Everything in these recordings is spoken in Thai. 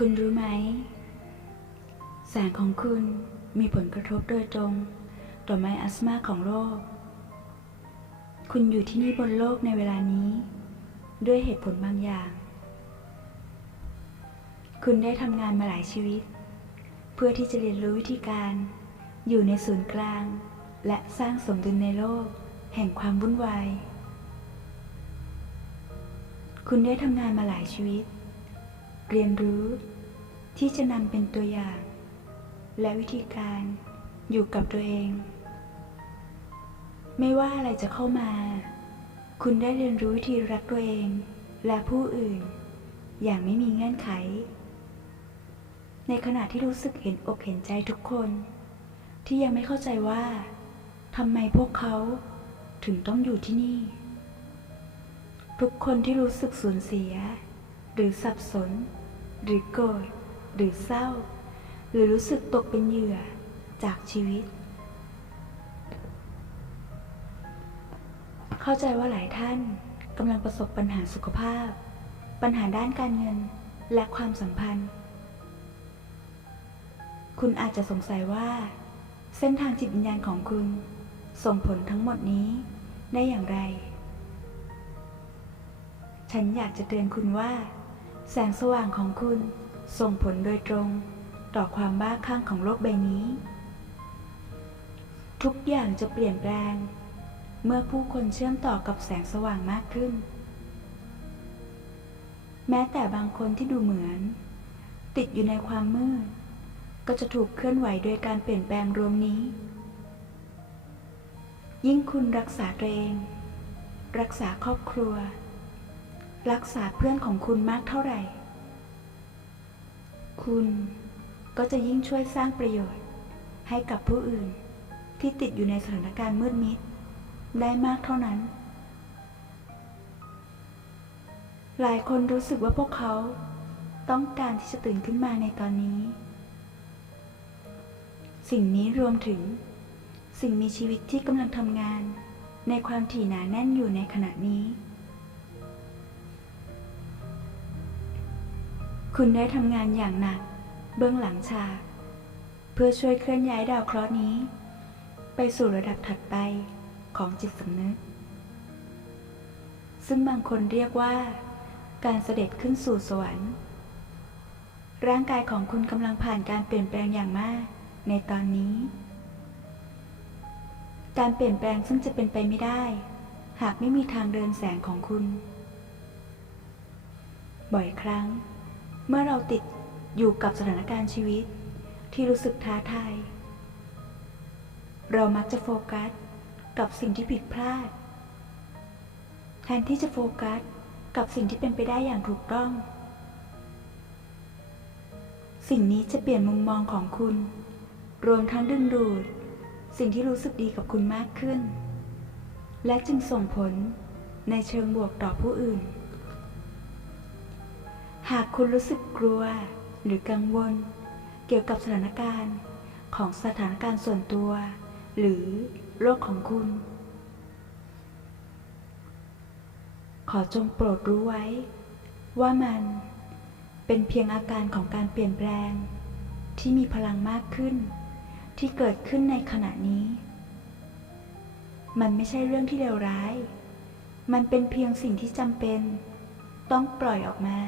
คุณรู้ไหม แสงของคุณมีผลกระทบโดยตรง ต่อไม้อัสมาของโลก คุณอยู่ที่นี่บนโลกในเวลานี้ ด้วยเหตุผลบางอย่าง คุณได้ทำงานมาหลายชีวิต เพื่อที่จะเรียนรู้วิธีการ อยู่ในศูนย์กลาง และสร้างสมดุลในโลก แห่งความวุ่นวาย คุณได้ทำงานมาหลายชีวิต เรียนรู้ที่จะนำเป็นตัวอย่าง และวิธีการอยู่กับตัวเอง ไม่ว่าอะไรจะเข้ามา คุณได้เรียนรู้วิธีรักตัวเองและผู้อื่น อย่างไม่มีเงื่อนไข ในขณะที่รู้สึกเห็นอกเห็นใจทุกคน ที่ยังไม่เข้าใจว่าทำไมพวกเขาถึงต้องอยู่ที่นี่ ทุกคนที่รู้สึกสูญเสีย หรือสับสน หรือโกรธ หรือเศร้า หรือรู้สึกตกเป็นเหยื่อจากชีวิต เข้าใจว่าหลายท่านกำลังประสบปัญหาสุขภาพ ปัญหาด้านการเงินและความสัมพันธ์ คุณอาจจะสงสัยว่า เส้นทางจิตวิญญาณของคุณ ส่งผลทั้งหมดนี้ได้อย่างไร ฉันอยากจะเตือนคุณว่า แสงสว่างของคุณส่งผลโดยตรงต่อความบ้าคลั่งของโลกใบนี้ ทุกอย่างจะเปลี่ยนแปลง เมื่อผู้คนเชื่อมต่อกับแสงสว่างมากขึ้น แม้แต่บางคนที่ดูเหมือน ติดอยู่ในความมืด ก็จะถูกเคลื่อนไหวโดยการเปลี่ยนแปลงรวมนี้ ยิ่งคุณรักษาตัวเอง รักษาครอบครัว รักษาเพื่อนของคุณมากเท่าไหร่ คุณก็จะยิ่งช่วยสร้างประโยชน์ ให้กับผู้อื่นที่ติดอยู่ในสถานการณ์มืดมิด ได้มากเท่านั้น หลายคนรู้สึกว่าพวกเขาต้องการที่จะตื่นขึ้นมาในตอนนี้ สิ่งนี้รวมถึง สิ่งมีชีวิตที่กำลังทำงาน ในความถี่หนาแน่นอยู่ในขณะนี้ คุณได้ทำงานอย่างหนัก เบื้องหลังฉากเพื่อช่วยเคลื่อนย้ายดาวเคราะห์นี้ ไปสู่ระดับถัดไปของจิตสำนึก ซึ่งบางคนเรียกว่า การเสด็จขึ้นสู่สวรรค์ ร่างกายของคุณกำลังผ่านการเปลี่ยนแปลงอย่างมากในตอนนี้ การเปลี่ยนแปลงซึ่งจะเป็นไปไม่ได้ หากไม่มีทางเดินแสงของคุณ บ่อยครั้ง เมื่อเราติดอยู่กับสถานการณ์ชีวิตที่รู้สึกท้าทาย เรามักจะโฟกัสกับสิ่งที่ผิดพลาด แทนที่จะโฟกัสกับสิ่งที่เป็นไปได้อย่างถูกต้อง สิ่งนี้จะเปลี่ยนมุมมองของคุณ รวมทั้งดึงดูด สิ่งที่รู้สึกดีกับคุณมากขึ้น และจึงส่งผลในเชิงบวกต่อผู้อื่น หากคุณรู้สึกกลัวหรือกังวล เกี่ยวกับสถานการณ์ของสถานการณ์ส่วนตัว หรือโลกของคุณ ขอจงโปรดรู้ไว้ ว่ามันเป็นเพียงอาการของการเปลี่ยนแปลง ที่มีพลังมากขึ้น ที่เกิดขึ้นในขณะนี้ มันไม่ใช่เรื่องที่เลวร้าย มันเป็นเพียงสิ่งที่จำเป็น ต้องปล่อยออกมา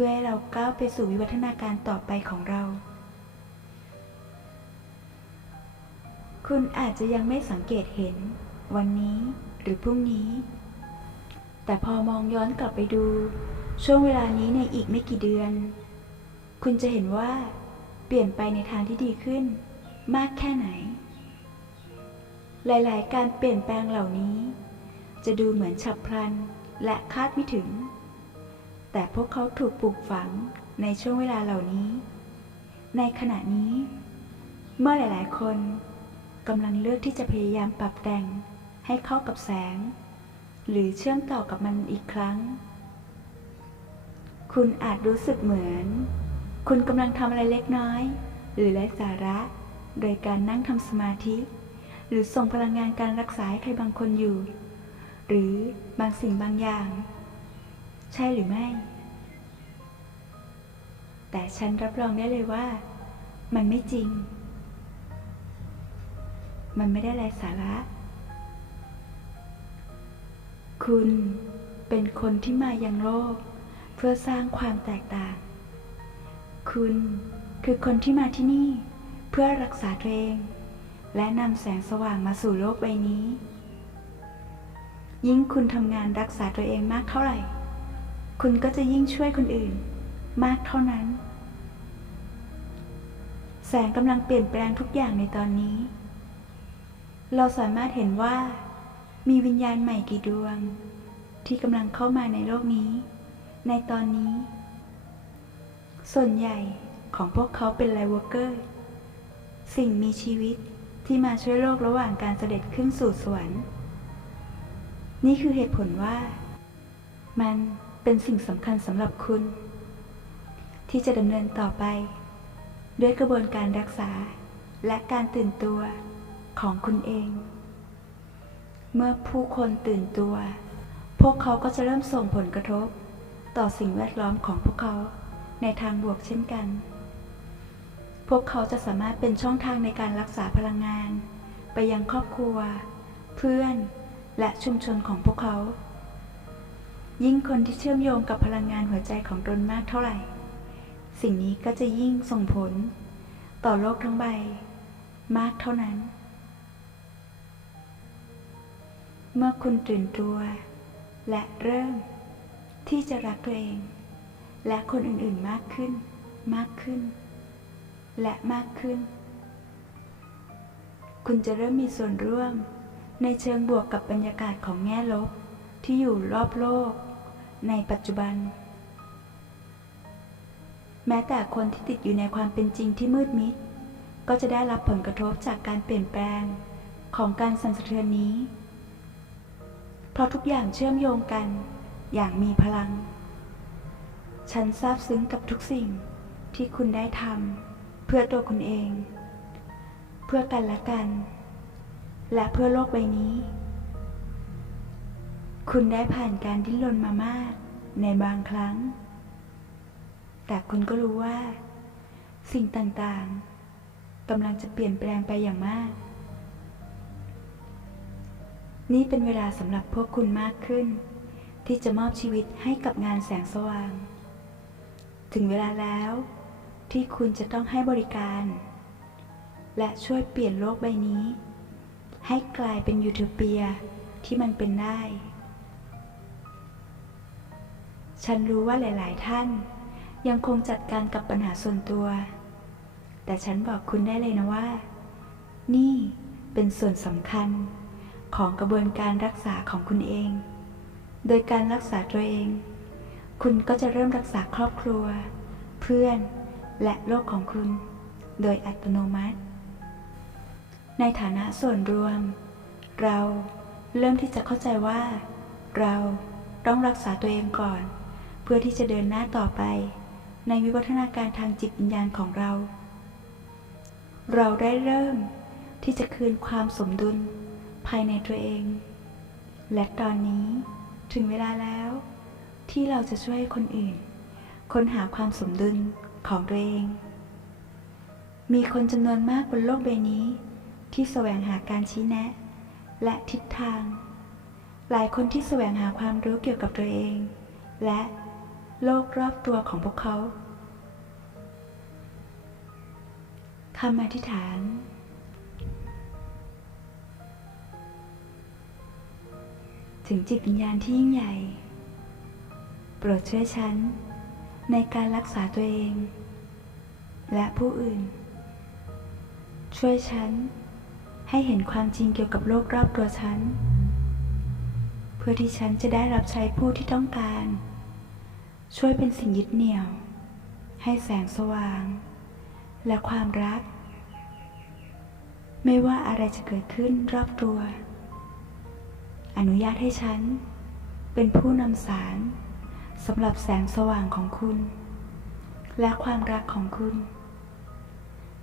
พื่อให้เราก้าวไปสู่วิวัฒนาการต่อไปของเรา คุณอาจจะยังไม่สังเกตเห็น วันนี้หรือพรุ่งนี้ แต่พอมองย้อนกลับไปดู ช่วงเวลานี้ในอีกไม่กี่เดือน คุณจะเห็นว่า เปลี่ยนไปในทางที่ดีขึ้น มากแค่ไหน หลาย ๆ การเปลี่ยนแปลงเหล่านี้ จะดูเหมือนฉับพลันและคาดไม่ถึง แต่พวกเขาถูกปลูกฝังในช่วงเวลาเหล่านี้ ในขณะนี้ เมื่อหลาย ๆ คนกำลังเลือกที่จะพยายามปรับแต่งให้เข้ากับแสง หรือเชื่อมต่อกับมันอีกครั้ง คุณอาจรู้สึกเหมือน คุณกำลังทำอะไรเล็กน้อย หรือไร้สาระ โดยการนั่งทำสมาธิ หรือส่งพลังงานการรักษาให้ใครบางคนอยู่ หรือบางสิ่งบางอย่าง ใช่หรือไม่ แต่ฉันรับรองได้เลยว่า มันไม่จริง มันไม่ได้ไรสาระ คุณเป็นคนที่มายังโลก เพื่อสร้างความแตกต่าง คุณคือคนที่มาที่นี่ เพื่อรักษาตัวเอง และนำแสงสว่างมาสู่โลกใบนี้ ยิ่งคุณทำงานรักษาตัวเองมากเท่าไหร่ คุณก็จะยิ่งช่วยคนอื่น มากเท่านั้น แสงกำลังเปลี่ยนแปลงทุกอย่างในตอนนี้ เราสามารถเห็นว่า มีวิญญาณใหม่กี่ดวง ที่กำลังเข้ามาในโลกนี้ ในตอนนี้ ส่วนใหญ่ของพวกเขาเป็นไลวอร์เกอร์ สิ่งมีชีวิตที่มาช่วยโลกระหว่างการเสด็จขึ้นสู่สวรรค์นี่คือเหตุผลว่า มัน เป็นสิ่งสำคัญสำหรับคุณ ที่จะดำเนินต่อไป ด้วยกระบวนการรักษาและการตื่นตัวของคุณเอง เมื่อผู้คนตื่นตัว พวกเขาก็จะเริ่มส่งผลกระทบ ต่อสิ่งแวดล้อมของพวกเขาในทางบวกเช่นกัน พวกเขาจะสามารถเป็นช่องทางในการรักษาพลังงาน ไปยังครอบครัว เพื่อน และชุมชนของพวกเขา ยิ่งคนที่เชื่อมโยงกับพลังงานหัวใจของตนมากเท่าไหร่ สิ่งนี้ก็จะยิ่งส่งผล ต่อโลกทั้งใบ มากเท่านั้น เมื่อคุณตื่นตัว และเริ่ม ที่จะรักตัวเอง และคนอื่นๆมากขึ้น มากขึ้น และมากขึ้น คุณจะเริ่มมีส่วนร่วมในเชิงบวกกับบรรยากาศของแง่ลบที่อยู่รอบโลก ในปัจจุบัน แม้แต่คนที่ติดอยู่ในความเป็นจริงที่มืดมิด ก็จะได้รับผลกระทบจากการเปลี่ยนแปลงของการสั่นสะเทือนนี้ เพราะทุกอย่างเชื่อมโยงกันอย่างมีพลัง ฉันซาบซึ้งกับทุกสิ่งที่คุณได้ทำเพื่อตัวคุณเอง เพื่อกันและกัน และเพื่อโลกใบนี้ คุณได้ผ่านการดิ้นรนมามากในบางครั้ง แต่คุณก็รู้ว่า สิ่งต่างๆกำลังจะเปลี่ยนแปลงไปอย่างมาก นี่เป็นเวลาสำหรับพวกคุณมากขึ้น ที่จะมอบชีวิตให้กับงานแสงสว่าง ถึงเวลาแล้วที่คุณจะต้องให้บริการ และช่วยเปลี่ยนโลกใบนี้ ให้กลายเป็นยูโทเปียที่มันเป็นได้ ฉันรู้ว่าหลาย ๆ ท่าน ยังคงจัดการกับปัญหาส่วนตัว แต่ฉันบอกคุณได้เลยนะว่า นี่เป็นส่วนสำคัญของกระบวนการรักษาของคุณเอง โดยการรักษาตัวเอง คุณก็จะเริ่มรักษาครอบครัว เพื่อนและโลกของคุณ โดยอัตโนมัติ ในฐานะส่วนรวม เราเริ่มที่จะเข้าใจว่า เราต้องรักษาตัวเองก่อน พื่อที่จะเดินหน้าต่อไป ในวิวัฒนาการทางจิตวิญญาณของเรา เราได้เริ่มที่จะคืนความสมดุลภายในตัวเอง และตอนนี้ถึงเวลาแล้ว ที่เราจะช่วยคนอื่น ค้นหาความสมดุลของตัวเอง มีคนจำนวนมากบนโลกใบนี้ ที่แสวงหาการชี้แนะ และทิศทาง หลายคนที่แสวงหาความรู้เกี่ยวกับตัวเอง และ โลกรอบตัวของพวกเขาคำอธิษฐาน ถึงจิตวิญญาณที่ยิ่งใหญ่ โปรดช่วยฉัน ในการรักษาตัวเอง และผู้อื่น ช่วยฉัน ให้เห็นความจริงเกี่ยวกับโลกรอบตัวฉัน เพื่อที่ฉันจะได้รับใช้ผู้ที่ต้องการ ช่วยเป็นสิ่งยึดเหนี่ยว ให้แสงสว่าง และความรัก ไม่ว่าอะไรจะเกิดขึ้นรอบตัว อนุญาตให้ฉัน เป็นผู้นำสารสำหรับแสงสว่างของคุณ และความรักของคุณ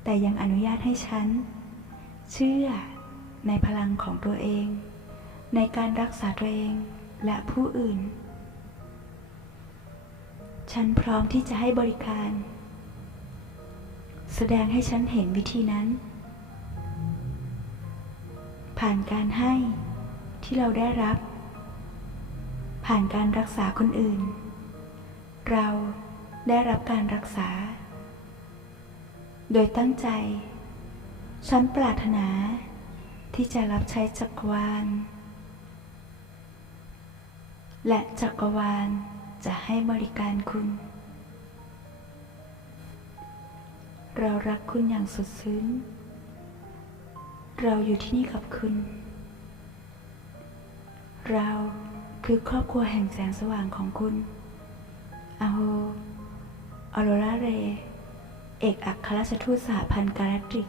แต่ยังอนุญาตให้ฉัน เชื่อในพลังของตัวเอง ในการรักษาตัวเองและผู้อื่น ฉันพร้อมที่จะให้บริการ แสดงให้ฉันเห็นวิธีนั้น ผ่านการให้ที่เราได้รับ ผ่านการรักษาคนอื่น เราได้รับการรักษา โดยตั้งใจ ฉันปรารถนาที่จะรับใช้จักรวาล และจักรวาล จะให้บริการคุณ เรารักคุณอย่างสุดซึ้ง เราอยู่ที่นี่กับคุณ เราคือครอบครัวแห่งแสงสว่างของคุณอาโฮออโรราเร เอกอัครราชทูตสหพันธ์กาแล็กติก